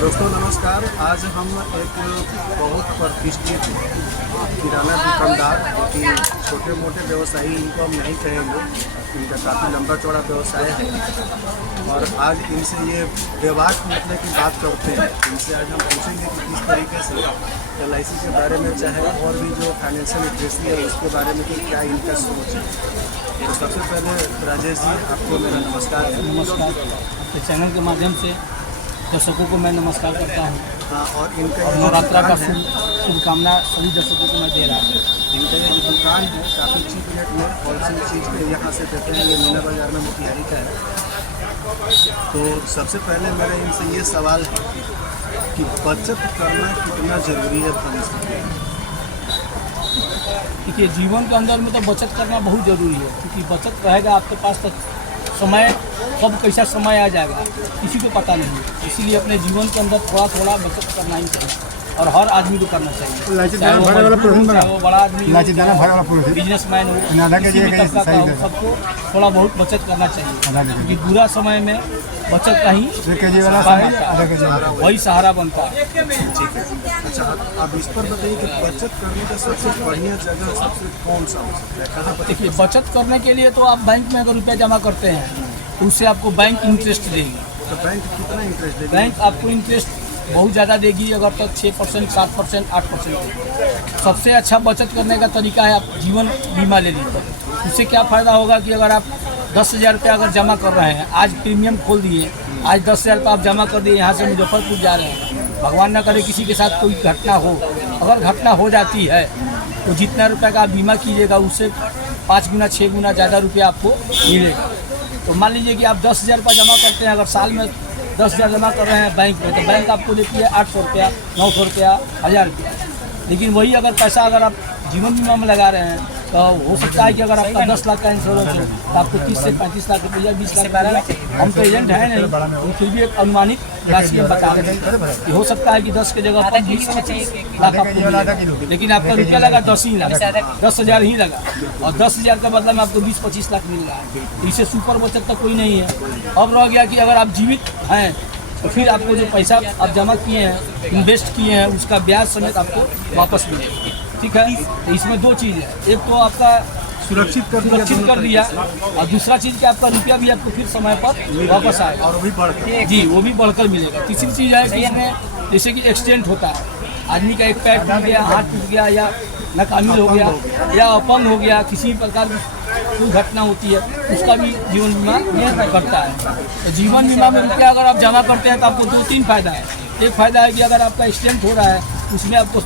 दोस्तों नमस्कार। आज हम एक बहुत प्रतिष्ठित किराना दुकानदार कि छोटे मोटे व्यवसायी इनको हम नहीं कहेंगे, इनका काफ़ी लंबा चौड़ा व्यवसाय है और आज इनसे ये व्यवहार मतलब की बात करते हैं। इनसे आज हम पूछेंगे कि किस तरीके से LIC के बारे में, चाहे और भी जो फाइनेंशियल लिटरेसी है उसके बारे में कि क्या इनका सोच है। तो सबसे पहले राजेश जी, आपको मेरा नमस्कार। नमस्कार। आपके चैनल के माध्यम से दर्शकों को मैं नमस्कार करता हूँ। हाँ, और इनका नवरात्रा का शुभकामना सभी दर्शकों को मैं दे रहा हूँ। इनका ये जो दुकान है काफ़ी चीप रेट में होलसेल चीज़ के यहाँ से देते हैं। ये मीना बाज़ार में मोतिहारी का है। तो सबसे पहले मेरा इनसे ये सवाल है कि बचत करना कितना ज़रूरी है भविष्य में। देखिए, जीवन के अंदर में तो बचत करना बहुत ज़रूरी है, क्योंकि बचत रहेगा आपके पास तो समय कब कैसा समय आ जाएगा किसी को पता नहीं। इसीलिए अपने जीवन के अंदर थोड़ा थोड़ा बचत करना ही चाहिए और हर आदमी को करना चाहिए। चाहे वो बड़ा आदमी हो, बिजनेसमैन हो, किसी भी तबका का हो, सबको थोड़ा बहुत बचत करना चाहिए, क्योंकि बुरा समय में बचत का ही वही सहारा बनता है। ठीक है, अच्छा आप इस पर बताइए कि बचत करने का सबसे बढ़िया जगह सबसे कौन सा हो सकता है, कहाँ पर? देखिए, बचत करने के लिए तो आप बैंक में अगर रुपया जमा करते हैं तो उससे आपको बैंक इंटरेस्ट देगी। तो बैंक कितना इंटरेस्ट देगी? बैंक आपको इंटरेस्ट बहुत ज़्यादा देगी, अगर तक 6%, 7%, 8%। सबसे अच्छा बचत करने का तरीका है आप जीवन बीमा ले लीजिए। उससे क्या फ़ायदा होगा कि अगर आप 10,000 रुपया अगर जमा कर रहे हैं, आज प्रीमियम खोल दिए, आज 10,000 रुपया आप जमा कर दिए, यहाँ से मुजफ्फरपुर जा रहे हैं, भगवान न करे किसी के साथ कोई घटना हो, अगर घटना हो जाती है तो जितना रुपये का आप बीमा कीजिएगा उससे 5 गुना 6 गुना ज़्यादा रुपया आपको मिलेगा। तो मान लीजिए कि आप 10,000 रुपया जमा करते हैं, अगर साल में 10,000 जमा कर रहे हैं बैंक में, तो बैंक आपको देती है 800 रुपया, 900 रुपया, 1000 रुपया। लेकिन वही अगर पैसा अगर आप जीवन बीमा में लगा रहे हैं तो हो सकता है कि अगर आपका 10 लाख का इंश्योरेंस हो तो आपको 30 से 35 लाख रुपया, 20 लाख रुपया, हम तो एजेंट है नहीं, तो फिर भी एक अनुमानित राशि हम बता रहे हैं कि हो सकता है कि 10 के जगह पर 20-25 लाख आपको मिलेगा। लेकिन आपका रुपया लगा 10 ही लाख, 10,000 ही लगा, और 10,000 का बदला में आपको 20-25 लाख मिल रहा है। इससे सुपर बचत तो कोई नहीं है। अब रह गया कि अगर आप जीवित हैं तो फिर आपको जो पैसा आप जमा किए हैं, इन्वेस्ट किए हैं, उसका ब्याज समेत आपको वापस मिलेगा। ठीक है, तो इसमें दो चीज़ है, एक तो आपका सुरक्षित कर दिया और दूसरा चीज़ कि आपका रुपया भी आपको फिर समय पर वापस आएगा और भी बढ़कर, जी वो भी बढ़कर मिलेगा। तीसरी चीज़ है कि इसमें जैसे कि एक्सीडेंट होता है, आदमी का एक पैर टूट गया, हाथ टूट गया, या नाकामिल हो गया, या अपंग हो गया, किसी प्रकार की कोई घटना होती है, उसका भी जीवन बीमा करता है। तो जीवन बीमा में रुपया अगर आप जमा करते हैं तो आपको 2-3 फायदा है। एक फ़ायदा है कि अगर आपका एक्सीडेंट हो रहा है उसमें आपको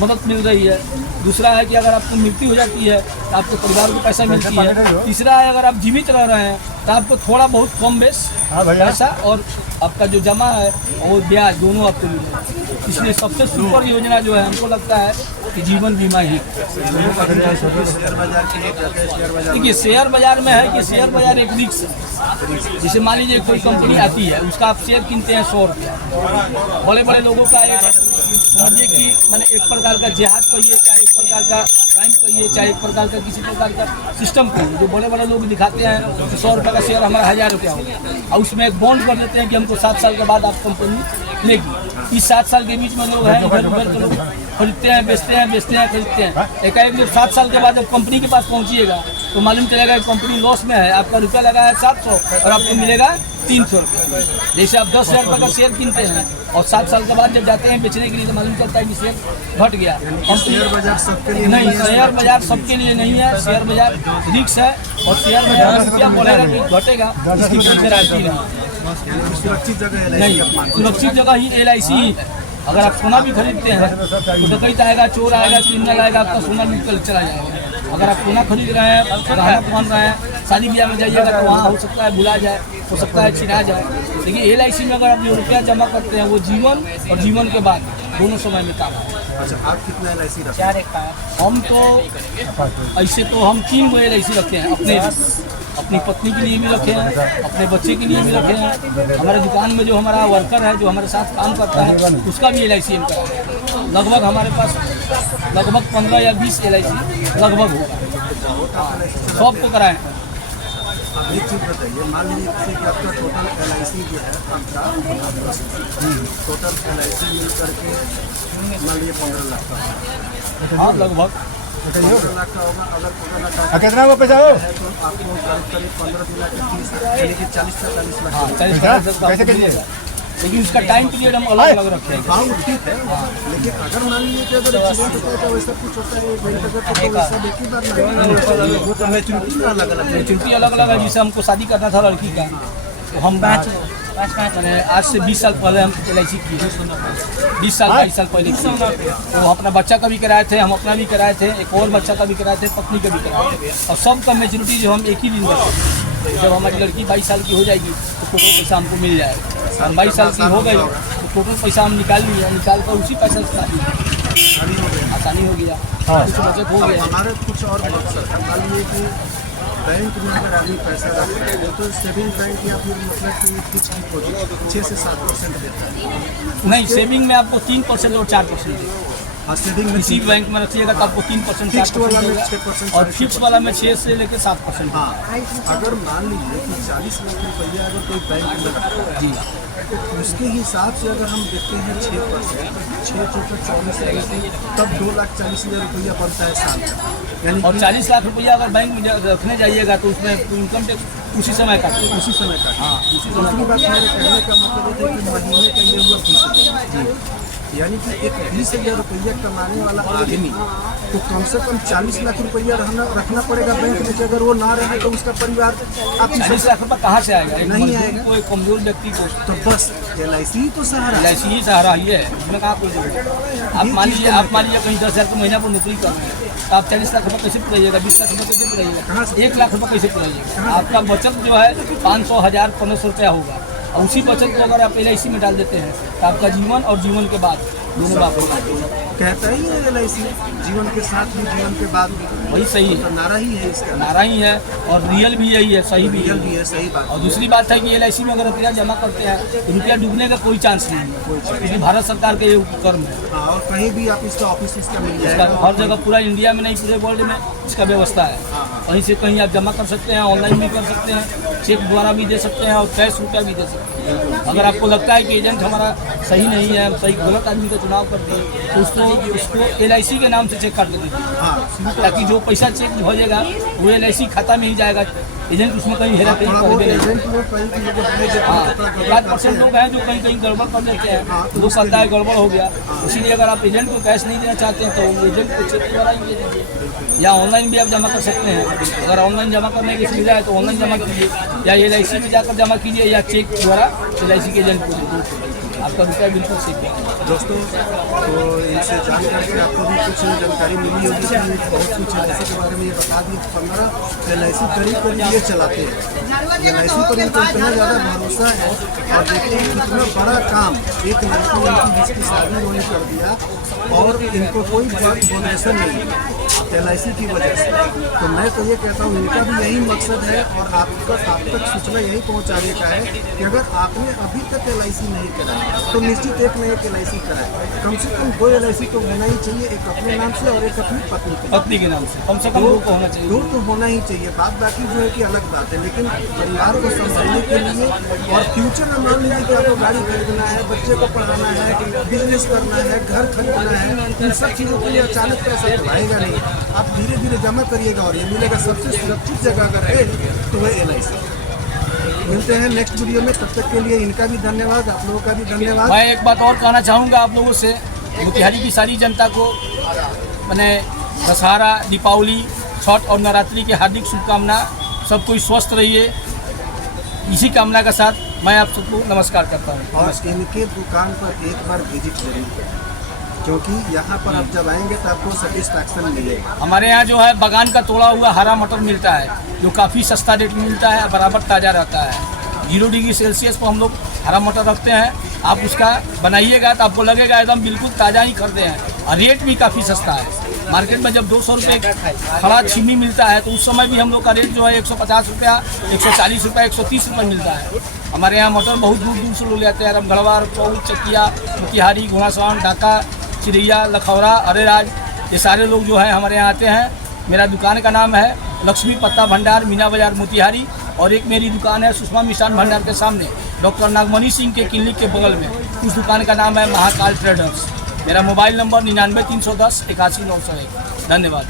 मदद मिल रही है। दूसरा है कि अगर आपको मृत्यु हो जाती है तो आपको परिवार को पैसा मिलती है। तीसरा है अगर आप जीवित रह रहे हैं तो आपको थोड़ा बहुत कम बेस पैसा और आपका जो जमा है वो ब्याज दोनों आपको मिलेगा। इसलिए सबसे सुपर योजना जो है हमको लगता है कि जीवन बीमा ही। देखिए, शेयर बाजार में है कि शेयर बाजार एक रिस्क है। जैसे मान लीजिए कोई कंपनी आती है, उसका आप शेयर किनते हैं 100 रुपया। बड़े बड़े लोगों का एक समझिए कि मैंने एक प्रकार का जिहाद कहिए, चाहे एक प्रकार का क्राइम कहिए, चाहे एक प्रकार का किसी प्रकार का सिस्टम कहिए, जो बड़े बड़े लोग दिखाते हैं कि 100 रुपये का शेयर हमारा 1000 रुपया हो गया, और उसमें एक बॉन्ड कर देते हैं कि हमको 7 साल के बाद आप कंपनी लेगी। इस 7 साल के बीच में लोग हैं इधर उधर के लोग खरीदते हैं, बेचते हैं, खरीदते हैं। एकाएक जब 7 साल के बाद जब कंपनी के पास पहुंचिएगा तो मालूम चलेगा कि कंपनी लॉस में है, आपका रुपया लगा है 700 और आपको मिलेगा 300 रुपये। जैसे आप 10,000 रुपये का शेयर किनते हैं और 7 साल के बाद जब जाते हैं बेचने के लिए तो मालूम चलता है कि शेयर घट गया। शेयर बाजार सबके लिए नहीं, शेयर बाजार सबके लिए नहीं है। शेयर बाजार रिस्क है और शेयर बाजार में रुपया बोलेगा कि घटेगा, इसकी कोई गारंटी नहीं। सुरक्षित जगह नहीं, सुरक्षित जगह ही LIC ही है। अगर आप सोना भी खरीदते हैं तो डकैत आएगा, चोर आएगा, क्रिमिनल आएगा, आपका सोना लूट कर चला जाएगा। अगर आप सोना खरीद रहे हैं, गहना पहन रहे हैं, शादी ब्याह में जाइएगा तो वहाँ हो सकता है भुला जाए, हो सकता है छिना जाए। लेकिन LIC में अगर आप जो रुपया जमा करते हैं वो जीवन और जीवन के बाद दोनों समय में काम है। अच्छा, आप कितना LIC रखते हैं? हम तो ऐसे तो हम 3 गो LIC रखे हैं, अपनी पत्नी के लिए भी रखे हैं, अपने बच्चे के लिए भी रखे हैं। हमारे दुकान में जो हमारा वर्कर है जो हमारे साथ काम करता है उसका भी LIC हम कराए हैं। लगभग हमारे पास लगभग 15 या 20 LIC लगभग होगा, सबको कराए हैं। अब एक चीज़ बताइए, मान लीजिए कि आपका टोटल LIC जो है आपका टोटल LIC मिल करके मान लीजिए 15 लाख का होगा। हाँ लगभग 15 लाख का होगा। अगर 15 लाख का कितना हुआ पैसा हो है तो आपको करीब करीब 15 दिन की फीस यानी कि 40-45 लाख। हाँ 40-50 कैसे करिए? लेकिन उसका टाइम पीरियड हम अलग अलग रखते हैं। हाँ वो ठीक है, लेकिन अगर मान लीजिए कि अगर एक्सीडेंट होता है तो वैसा कुछ होता है बैंक अगर तो वैसा एक ही बार नहीं, वो तो मैच्योरिटी में अलग अलग है। मैच्योरिटी अलग अलग है। जैसे हमको शादी करना था लड़की का, तो हम मैंने आज से 20 साल पहले हम LIC किए, 20 साल 22 साल पहले किए। तो अपना बच्चा का भी कराए थे, हम अपना भी कराए थे, एक और बच्चा का भी कराए थे, पत्नी का भी कराए थे। और सबका मैच्योरिटी जो हम एक ही दिन रखते, जब हमारी लड़की 22 साल की हो जाएगी तो टोटल पैसा हमको मिल जाएगा। हम 22 साल की हो गई तो टोटल पैसा हम निकाल लिए, निकाल कर उसी पैसा से आसानी हो गया, कुछ बचत हो अब गया। हमारे कुछ और मकसद है। मान लीजिए कि बैंक में अगर आदमी पैसा रख रहा है तो सेविंग बैंक या फिर मतलब कि फिक्स डिपॉजिट 6 से 7% देता है। नहीं, सेविंग में आपको 3% और 4% देगा। हाँ सेविंग में किसी बैंक में रखिएगा तो आपको 3% फिक्स्ड वाला में 4% 6% और फिक्स वाला में 6 से लेकर 7%। हाँ, अगर मान लीजिए कि 40 लाख रुपया अगर कोई बैंक में रखता है जी तो उसके हिसाब से अगर हम देखते हैं 6%, 6 चौके 24 तब 2,40,000 रुपया बनता है साल का। यानी और कि 40 लाख रुपया अगर बैंक में रखने जाइएगा तो उसमें इनकम टैक्स उसी समय काटेगा। उसी समय का। हाँ उसी समय दूसरी बात मेरे कहने का मतलब है कि महीने का ये हुआ 20,000, यानी कि एक 20,000 रुपया कमाने वाला आदमी तो कम से कम 40 लाख रुपया रखना पड़ेगा बैंक में कि अगर वो ना रहे तो उसका परिवार आप 40 लाख रुपया कहाँ से आएगा? एक नहीं मजदूर आएगा। को, एक कमजोर व्यक्ति को तो बस LIC ही तो सहारा है। LIC ही सहारा ही है, उसमें कहाँ कोई आप मान लीजिए कहीं 10,000 का महीना पर नौकरी कर रहे हैं तो आप 40 लाख रुपये कैसे पुराइएगा? 20 लाख रुपये कैसे पुराइएगा? 1 लाख रुपये कैसे पुराइएगा? आपका बचत जो है 500, 1000, 1500 रुपया होगा। और उसी बचत को अगर आप LIC में डाल देते हैं तो आपका जीवन और जीवन के बाद दोनों बात होगा। कहता ही है LIC जीवन के साथ भी जीवन के बाद भी, वही सही तो है, नारा ही है इसका। नारा ही है और रियल भी यही है, सही भी रियल है। भी है, सही बात। और दूसरी बात है कि LIC में अगर रुपया जमा करते हैं तो रुपया डूबने का कोई चांस नहीं है, क्योंकि भारत सरकार का ये उपक्रम है। हाँ, और कहीं भी आप इसका ऑफिस इसका मिल इसका जाएगा। हर जगह पूरा इंडिया में नहीं पूरे वर्ल्ड में इसका व्यवस्था है। कहीं से कहीं आप जमा कर सकते हैं, ऑनलाइन भी कर सकते हैं, चेक द्वारा भी दे सकते हैं और कैश रुपया भी दे सकते हैं। अगर आपको लगता है कि एजेंट हमारा सही नहीं है, हम सही गलत आदमी का चुनाव कर दिए तो उसको LIC के नाम से चेक काट देते हैं, हाँ, ताकि जो पैसा चेक हो जाएगा वो LIC खाता में ही जाएगा। एजेंट उसमें कहीं हेरा फेरी थोड़ा कर बहुत देगा। एजेंट लोग कहीं भी लोग अपने जगह हाँ, पर गड़बड़ 5% करते लोग हैं जो कहीं कहीं गड़बड़ कर देते हैं, वो पता है गड़बड़ हो गया। इसीलिए अगर आप एजेंट को कैश नहीं देना चाहते हैं तो एजेंट को चेक द्वारा ही दे दीजिए, या ऑनलाइन भी आप जमा कर सकते हैं। अगर ऑनलाइन जमा करने की सुविधा है तो ऑनलाइन जमा कीजिए, या LIC में जाकर जमा कीजिए, या चेक द्वारा LIC के एजेंट को दीजिए, आपका रुपया बिल्कुल सेफ है। दोस्तों, तो इनसे जान करके आपको भी कुछ जानकारी मिली होगी कि बहुत कुछ LIC के बारे में ये बता दी। 15 LIC करीब ये चलाते हैं। LIC पर इनको इतना ज़्यादा भरोसा है और देखिए इतना बड़ा काम एक लड़की उनकी जिसकी शादी उन्होंने कर दिया और इनको कोई डोनेशन नहीं है LIC की वजह से। तो मैं तो ये कहता हूँ इनका भी यही मकसद है और आप तक सूचना यही पहुँचाने का है कि अगर आपने अभी तक LIC नहीं कराया तो निश्चित एक न एक LIC कराए। कम से कम 2 LIC तो होना ही चाहिए, एक अपने नाम से और एक अपनी पत्नी के नाम से कम 2 तो होना चाहिए। 2 तो होना ही चाहिए। बात बाकी जो है कि अलग बात है, लेकिन परिवार को संभालने के लिए और फ्यूचर में मान लीजिए कि आपको गाड़ी खरीदना है, बच्चे को पढ़ाना है, बिजनेस करना है, घर खरीदना है, इन सब चीज़ों के लिए अचानक पैसा तो आएगा नहीं। आप धीरे धीरे जमा करिएगा और ये मिलेगा। सबसे सुरक्षित जगह अगर है तो वह LIC। मिलते हैं नेक्स्ट वीडियो में, तब तक के लिए इनका भी धन्यवाद, आप लोगों का भी धन्यवाद। मैं एक बात और कहना चाहूँगा आप लोगों से, मोतिहारी की सारी जनता को मैंने दशहरा, दीपावली, छठ और नवरात्रि के हार्दिक शुभकामना। सब कोई स्वस्थ रहिए, इसी कामना के साथ मैं आप सबको नमस्कार करता हूँ। और इनके दुकान पर एक बार विजिट जरूर करें, क्योंकि यहाँ पर आप जब आएंगे तो आपको सेटिस्फैक्शन मिलेगा। हमारे यहाँ जो है बागान का तोड़ा हुआ हरा मटर मिलता है, जो काफ़ी सस्ता रेट में मिलता है, बराबर ताज़ा रहता है। 0 डिग्री सेल्सियस पर हम लोग हरा मटर रखते हैं। आप उसका बनाइएगा तो आपको लगेगा एकदम बिल्कुल ताज़ा ही खरीदे हैं, और रेट भी काफ़ी सस्ता है। मार्केट में जब 200 रुपये खड़ा छीमी मिलता है तो उस समय भी हम लोग का रेट जो है 150 रुपया, 140 रुपया, 130 रुपये मिलता है। हमारे यहाँ मटर बहुत दूर दूर से लोग लेते हैं। रामगढ़वा, चौक, चकिया, मोतिहारी, घोड़ासौन, ढाका, चिड़ैया, लखौरा, अरेराज, ये सारे लोग जो है हमारे यहाँ आते हैं। मेरा दुकान का नाम है लक्ष्मी पत्ता भंडार, मीना बाजार, मोतिहारी। और एक मेरी दुकान है सुषमा मिष्ठान भंडार के सामने, डॉक्टर नागमणि सिंह के क्लिनिक के बगल में। उस दुकान का नाम है महाकाल ट्रेडर्स। मेरा मोबाइल नंबर 99 310 81 901। धन्यवाद।